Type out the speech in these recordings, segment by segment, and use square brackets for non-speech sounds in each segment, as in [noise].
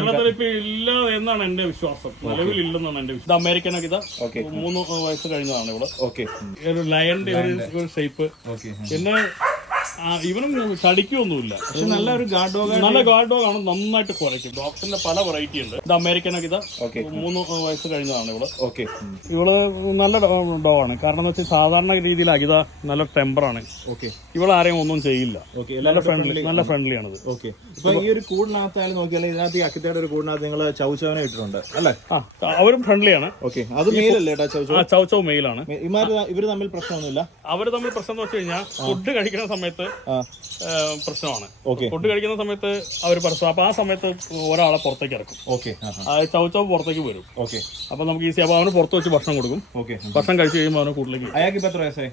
കേരളത്തിൽ ഇപ്പൊ ഇല്ല എന്നാണ് എന്റെ വിശ്വാസം. നിലവിൽ ഇല്ലെന്നാണ് എന്റെ വിശ്വാസം. അമേരിക്കൻ അമേരിക്കനൊക്കെ ഇതാ. മൂന്ന് വയസ്സ് കഴിഞ്ഞതാണ് ഇവിടെ. ഓക്കെ ഒരു ലയന്റെ ഒരു ഷേപ്പ് ഓക്കെ പിന്നെ ഇവനും കടിക്കൊന്നുമില്ല പക്ഷെ നല്ല ഒരു ഗാർഡ് ഡോഗ് നല്ല ഗാർഡ് ഡോഗ് ആണ് നന്നായിട്ട് കുറയ്ക്കും. ഡോക്ടറിന്റെ പല വെറൈറ്റി ഉണ്ട്. ഇത് അമേരിക്കനൊക്കെ ഇതാ ഓക്കെ മൂന്ന് വയസ്സ് കഴിഞ്ഞതാണ് ഇവൾ. ഓക്കെ ഇവൾ നല്ല ഡോഗാണ് കാരണം എന്ന് വെച്ചാൽ സാധാരണ രീതിയിൽ അഗിത നല്ല ആണ്. ഓക്കെ ഇവൾ ആരെയും ഒന്നും ചെയ്യില്ല. ഓക്കെ നല്ല ഫ്രണ്ട്ലി നല്ല ഫ്രണ്ട്ലി ആണത്. ഓക്കെ ഇപ്പൊ ഈ ഒരു കൂടിനകത്തായാലും നോക്കിയാൽ ഇതിനകത്ത് ഈ അക്കിത്തയുടെ ഒരു കൂടിനകത്ത് നിങ്ങൾ ചൗച്ചവനെ ഇട്ടിട്ടുണ്ട് അല്ലേ? ആ അവരും ഫ്രണ്ട്ലിയാണ് ഓക്കെ അത് മെയിലല്ലേ ചൗചൗ ചൗച്ചവ് മെയിലാണ് ഇമാര് ഇവർ തമ്മിൽ പ്രശ്നമൊന്നുമില്ല? അവർ തമ്മിൽ പ്രശ്നം എന്ന് വെച്ച് കഴിഞ്ഞാൽ ഫുഡ് കഴിക്കുന്ന സമയത്ത് പ്രശ്നമാണ്. ഫുഡ് കഴിക്കുന്ന സമയത്ത് അവർ പ്രശ്നം അപ്പൊ ആ സമയത്ത് ഒരാളെ പുറത്തേക്ക് ഇറക്കും. ഓക്കെ. ആ ചൗച്ചവ് പുറത്തേക്ക് വരും. ഓക്കെ. അപ്പൊ നമുക്ക് ഈസി അപ്പൊ അവന് പുറത്ത് വെച്ച് ഭക്ഷണം കൊടുക്കും. ഓക്കെ. ഭക്ഷണം കഴിച്ചു കഴിയുമ്പോൾ അവന് കൂട്ടിലേക്ക്. അയാൾക്ക് ഇപ്പൊ എത്ര വയസ്സായി?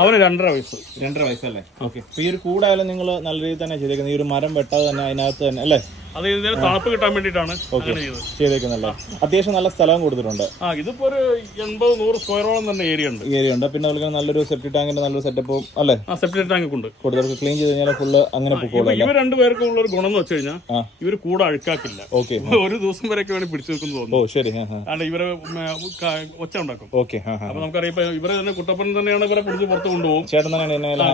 അവന് രണ്ടര വയസ്സ്. രണ്ടര വയസ്സല്ലേ? ഓക്കെ. ഈ ഒരു കൂടായാലും നിങ്ങൾ നല്ല രീതിയിൽ തന്നെ ചെയ്തേക്കുന്നത്. ഈ ഒരു മരം വെട്ടാതെ തന്നെ അതിനകത്ത് തന്നെ അല്ലേ? അത് ഇതിന് തണുപ്പ് കിട്ടാൻ വേണ്ടിയിട്ടാണ് ചെയ്തേക്കുന്നല്ലേ? അത്യാവശ്യം നല്ല സ്ഥലം കൊടുത്തിട്ടുണ്ട്. ആ ഇതിപ്പോ ഒരു എൺപത് നൂറ് സ്ക്വയറോളം തന്നെ ഏരിയ ഉണ്ട്. ഏരിയ ഉണ്ട്. പിന്നെ അതുപോലെ നല്ലൊരു സെപ്റ്റി ടാങ്കിന്റെ നല്ലൊരു സെറ്റപ്പും അല്ലേ? ആ സെപ്റ്റി ടാങ്ക് ഉണ്ട്. കൊടുത്തവർക്ക് ക്ലീൻ ചെയ്ത് കഴിഞ്ഞാൽ ഫുള്ള് അങ്ങനെ ഇവർ രണ്ടുപേർക്കും ഉള്ള ഒരു ഗുണം എന്ന് വെച്ച് കഴിഞ്ഞാൽ. ഇവർ കൂടെ അഴുക്കാക്കില്ല. ഓക്കെ [laughs] ഒരു ദിവസം വരെയൊക്കെ വേണമെങ്കിൽ പിടിച്ചു നിൽക്കുന്നു തോന്നുന്നു. ഓ ശരി. അല്ല ഇവരെ ഒച്ച ഉണ്ടാക്കും. ഓക്കെ അപ്പൊ നമുക്കറിയാം ഇപ്പൊ ഇവരെ തന്നെ കുട്ടപ്പൻ തന്നെയാണ് ഇവരെ പിടിച്ച് പുറത്ത് കൊണ്ടുപോകും. ചേട്ടൻ തന്നെയാണ്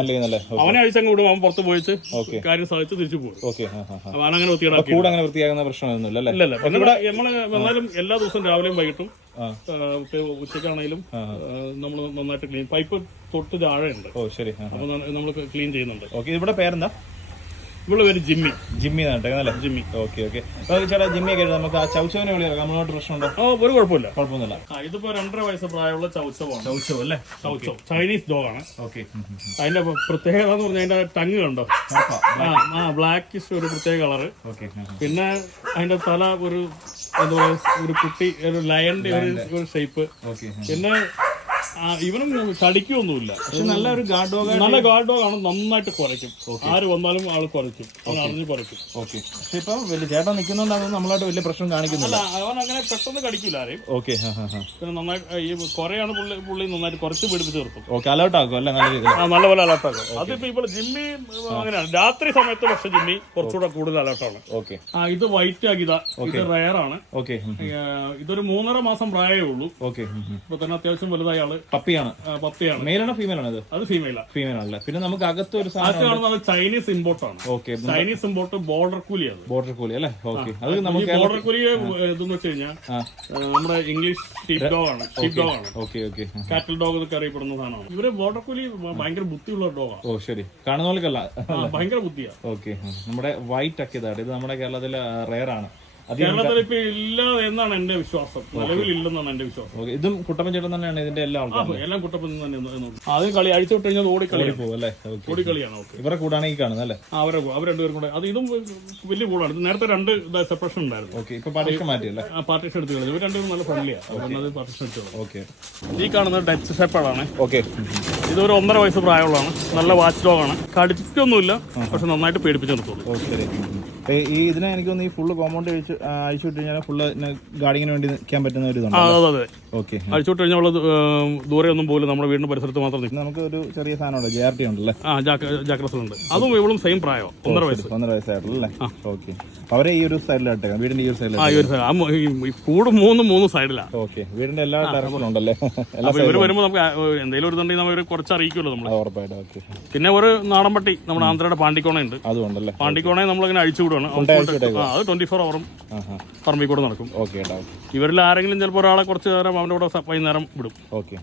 അവനെ അഴിച്ചങ്ങ് വിടും അവൻ പുറത്ത് പോയിട്ട് ഓക്കെ കാര്യം സാധിച്ച് തിരിച്ചു പോകും. ഓക്കെ അവനങ്ങനെ വൃത്തികേടാക്കി കൂടെ അങ്ങനെ വൃത്തിയാകുന്ന പ്രശ്നമൊന്നുമില്ല അല്ലേ? ഇല്ല ഇല്ല ഇവിടെ നമ്മൾ എല്ലാ ദിവസവും രാവിലെയും വൈകിട്ടും ഉച്ചക്കാണെങ്കിലും നമ്മൾ നന്നായിട്ട് ക്ലീൻ പൈപ്പ് തൊട്ട് താഴെയുണ്ട്. ഓ ശരി. അപ്പൊ നമ്മൾ ക്ലീൻ ചെയ്യുന്നുണ്ട്. ഓക്കെ ഇവിടെ പേരെന്താ? ഇവൾ പേര് ജിമ്മി. ജിമ്മി നല്ല ജിമ്മി. Okay okay. ചേട്ടാ ജിമ്മി ഒക്കെ നമുക്ക് ആ ചൗച്ചവനെ വിളിയാക്കാം നമ്മളോട്ട് പ്രശ്നമുണ്ടോ? ഓ ഒരു കുഴപ്പമില്ല. കുഴപ്പമൊന്നുമില്ല. ആ ഇതിപ്പോ രണ്ടര വയസ്സ് പ്രായമുള്ള ചൗച്ചവാണ് ചൗച്ചവ് അല്ലേ? Chow chow. ചൈനീസ് ഡോഗാണ്. ഓക്കെ. അതിന്റെ പ്രത്യേകത എന്ന് പറഞ്ഞാൽ അതിന്റെ ടങ് കണ്ടോ? ആ ബ്ലാക്കിഷ് ഒരു പ്രത്യേക കളറ് ഓക്കെ പിന്നെ അതിന്റെ തല ഒരു എന്താ പറയാ ഒരു കുട്ടി ഒരു ലയന്റെ ഒരു ഷേപ്പ് ഓക്കെ പിന്നെ ഇവനും കടിക്കൊന്നുമില്ല പക്ഷെ നല്ല ഒരു ഗാർഡ് ഡോഗ് നല്ല ഗാർഡ് ഡോഗ് ആണ് നന്നായിട്ട് കുറയ്ക്കും. ആര് വന്നാലും ആൾ കുറയ്ക്കും. അറിഞ്ഞ് കുറയ്ക്കും. ഓക്കെ പക്ഷെ ഇപ്പൊ വലിയ ചേട്ടൻ നിൽക്കുന്നുണ്ടാകും നമ്മളായിട്ട് വലിയ പ്രശ്നം കാണിക്കുന്നില്ല. അവൻ അങ്ങനെ പെട്ടെന്ന് കടിക്കില്ല ആരെയും. ഓക്കെ പിന്നെ നന്നായിട്ട് ഈ കുറയാണ് പുള്ളി പുള്ളി നന്നായിട്ട് കുറച്ച് പിടിപ്പിച്ച് നിർത്തും. ഓക്കെ അലേർട്ട് ആക്കും അല്ല? നല്ല രീതിയിൽ. ആ നല്ല പോലെ അലർട്ടാക്കും അതിപ്പോ ഇപ്പോൾ ജിമ്മി അങ്ങനെയാണ്. രാത്രി സമയത്ത് പക്ഷെ ജിമ്മി കുറച്ചുകൂടെ കൂടുതൽ അലേർട്ടാണ് ഓക്കെ ആ ഇത് വൈറ്റ് ആകിത ഇത് റയർ ആണ്. ഓക്കെ ഇതൊരു മൂന്നര മാസം പ്രായമേ ഉള്ളൂ. ഓക്കെ ഇപ്പൊ തന്നെ അത്യാവശ്യം വലുതായ ആൾ. പപ്പിയാണ്. പപ്പിയാണ്. മെയിലാണോ ഫീമെയിൽ ആണ് ഇത്? അത് ഫീമെയിലാണ് ഫീമെയിൽ ആണല്ലേ. പിന്നെ നമുക്ക് അകത്ത് ഒരു സാധനം ചൈനീസ് ആണ്. ഓക്കെ ചൈനീസ് ഇമ്പോർട്ട് ബോർഡർ കൂലി അത് ബോർഡർ കൂലി അല്ലേ? ഓക്കെ അത് നമുക്ക് ബോർഡർ കൂലി ഇതെന്ന് വെച്ച് കഴിഞ്ഞാൽ നമ്മുടെ ഇംഗ്ലീഷ് ഷീപ്പ് ഡോഗ് ആണ്. ഷീപ്പ് ഡോഗ് ആണ്. ഓക്കെ ഓക്കെ കാറ്റൽ ഡോഗ് എന്നൊക്കെ അറിയപ്പെടുന്ന സാധനമാണ്. ഇവർ ബോർഡർ കൂലി ഭയങ്കര ബുദ്ധിയുള്ള ഡോഗാണ് ഓ ശരി. കാണുന്ന പോലെക്കല്ല ഭയങ്കര ബുദ്ധിയാണ് ഓക്കെ നമ്മുടെ വൈറ്റ് ഒക്കെ ഇതാണ് ഇത് നമ്മുടെ കേരളത്തിൽ റെയർ ആണ്. കേരളത്തിൽ ഇപ്പൊ ഇല്ല എന്നാണ് എന്റെ വിശ്വാസം? നിലവിൽ ഇല്ലെന്നാണ് എന്റെ വിശ്വാസം. ഇതും കുട്ടപ്പൻ ചേട്ടൻ തന്നെയാണ് ഇതിന്റെ എല്ലാ ആൾക്കാരും എല്ലാം കുട്ടപ്പൻ തന്നെ അത് കളി അഴിച്ചു വിട്ട് കഴിഞ്ഞാൽ ഓടിക്കളിയാണ്. പോകും അല്ലേ? ഓടി ഓടിക്കളിയാണ് ഓക്കെ. ഇവരെ കൂടാണെങ്കിൽ ഈ കാണുന്നത് അല്ലേ? അവരെ അവർ രണ്ടുപേരും കൂടെ. അത് ഇതും വലിയ കൂടാണ് ഇത് നേരത്തെ രണ്ട് സെപ്പറേഷൻ ഉണ്ടായിരുന്നു. ഓക്കെ. ഇപ്പൊ പാർട്ടിഷൻ മാറ്റിയല്ലേ? ആ പാർട്ടീഷൻ എടുത്ത് കളഞ്ഞു. ഇവർ രണ്ടുപേരും നല്ല ഫ്രണ്ട്ലിയാണ് അതുകൊണ്ട് പാർട്ടീഷൻ എടുത്ത് ഓക്കെ. ഈ കാണുന്നത് ഡച്ച് ഷെപ്പേഡാണ് ഓക്കെ. ഇതൊരു ഒന്നര വയസ്സ് പ്രായമുള്ളതാണ്. നല്ല വാച്ച് ഡോഗാണ് കടിച്ചിട്ടൊന്നുമില്ല. പക്ഷെ നന്നായിട്ട് പേടിപ്പിച്ചു നിർത്തുള്ളൂ ഈ ഇതിനെ എനിക്ക് തോന്നുന്നു ഈ ഫുള്ള് കോമ്പൗണ്ട് അഴിച്ചു അഴിച്ചു വിട്ട് കഴിഞ്ഞാൽ ഫുള്ള് ഗാർഡിങ്ങിന് വേണ്ടി നിൽക്കാൻ പറ്റുന്ന ഒരു അതെ അതെ. ഓക്കെ അഴിച്ചു വിട്ട് കഴിഞ്ഞാൽ ദൂരെ ഒന്നും പോലും നമ്മുടെ വീടിന്റെ പരിസരത്ത് മാത്രം നിൽക്കും. നമുക്ക് ഒരു ചെറിയ സാധനമുണ്ട് ജെ ആർ ടി ഉണ്ടല്ലേ? ആ ജാക്രസ് ഉണ്ട്. അതും ഇവളും സെയിം പ്രായം. ഒന്നര വയസ്സ്. ഒന്നര വയസ്സായിട്ടുള്ള ഓക്കെ അവരെ ഈ ഒരു സൈഡിലായിട്ടേക്കാം വീടിന്റെ ഈ ഒരു സൈഡിൽ കൂടും മൂന്ന് മൂന്ന് സൈഡിലാണ് ഓക്കെ വീടിന്റെ എല്ലാ ഡയറക്ഷനും ഉണ്ടല്ലേ? [laughs] വരുമ്പോൾ നമുക്ക് എന്തെങ്കിലും ഒരു തണ്ടെങ്കിൽ നമ്മൾ കുറച്ച് അറിയിക്കുമല്ലോ നമ്മൾ ആ, ഉറപ്പായിട്ടും. ഓക്കെ പിന്നെ ഒരു നാടൻ പട്ടി നമ്മുടെ ആന്ധ്രയുടെ പാണ്ടിക്കോണ ഉണ്ട് അതുകൊണ്ടല്ലേ പാണ്ടിക്കോണെ പാണ്ടിക്കോണയെ നമ്മളിങ്ങനെ അഴിച്ചു വിടുവാണ് അത് ട്വന്റി ഫോർ അവറും പറമ്പിൽ കൂടെ നടക്കും. ഓക്കെ ഇവരിൽ ആരെങ്കിലും ചിലപ്പോൾ ഒരാളെ കുറച്ച് നേരം അവന്റെ കൂടെ വൈകുന്നേരം വിടും. ഓക്കെ